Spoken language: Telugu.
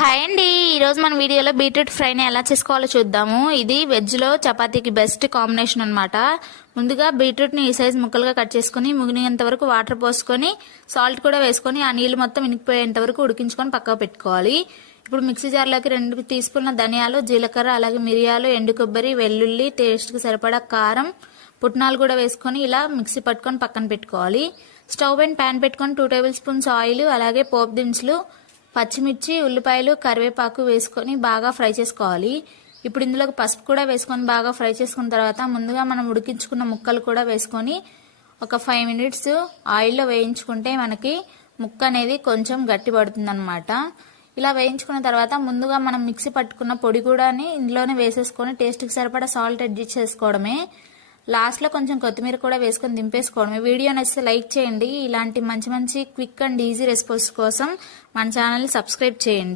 హాయ్ అండి, ఈరోజు మన వీడియోలో బీట్రూట్ ఫ్రైని ఎలా చేసుకోవాలో చూద్దాము. ఇది వెజ్లో చపాతీకి బెస్ట్ కాంబినేషన్ అనమాట. ముందుగా బీట్రూట్ని ఈ సైజ్ ముక్కలుగా కట్ చేసుకుని ముగినంత వరకు వాటర్ పోసుకొని సాల్ట్ కూడా వేసుకొని ఆ నీళ్ళు మొత్తం ఇనికిపోయేంత వరకు ఉడికించుకొని పక్కకు పెట్టుకోవాలి. ఇప్పుడు మిక్సీ జార్లోకి 2 టీ స్పూన్ల ధనియాలు, జీలకర్ర, అలాగే మిరియాలు, ఎండు కొబ్బరి, వెల్లుల్లి, టేస్ట్కి సరిపడా కారం, పుట్నాలు కూడా వేసుకొని ఇలా మిక్సీ పట్టుకొని పక్కన పెట్టుకోవాలి. స్టవ్ పైన ప్యాన్ పెట్టుకొని 2 టేబుల్ స్పూన్స్ ఆయిల్, అలాగే పోపు దినుసులు, పచ్చిమిర్చి, ఉల్లిపాయలు, కరివేపాకు వేసుకొని బాగా ఫ్రై చేసుకోవాలి. ఇప్పుడు ఇందులోకి పసుపు కూడా వేసుకొని బాగా ఫ్రై చేసుకున్న తర్వాత ముందుగా మనం ఉడికించుకున్న ముక్కలు కూడా వేసుకొని ఒక 5 మినిట్స్ ఆయిల్లో వేయించుకుంటే మనకి ముక్క అనేది కొంచెం గట్టి పడుతుంది అనమాట. ఇలా వేయించుకున్న తర్వాత ముందుగా మనం మిక్సీ పట్టుకున్న పొడి కూడా ఇందులోనే వేసేసుకొని టేస్ట్కి సరిపడా సాల్ట్ అడ్జస్ట్ చేసుకోవడమే. లాస్ట్లో కొంచెం కొత్తిమీర కూడా వేసుకొని దింపేసుకోవడమే. వీడియో నచ్చితే లైక్ చేయండి. ఇలాంటి మంచి మంచి క్విక్ అండ్ ఈజీ రెసిపీస్ కోసం మన ఛానల్ని సబ్స్క్రైబ్ చేయండి.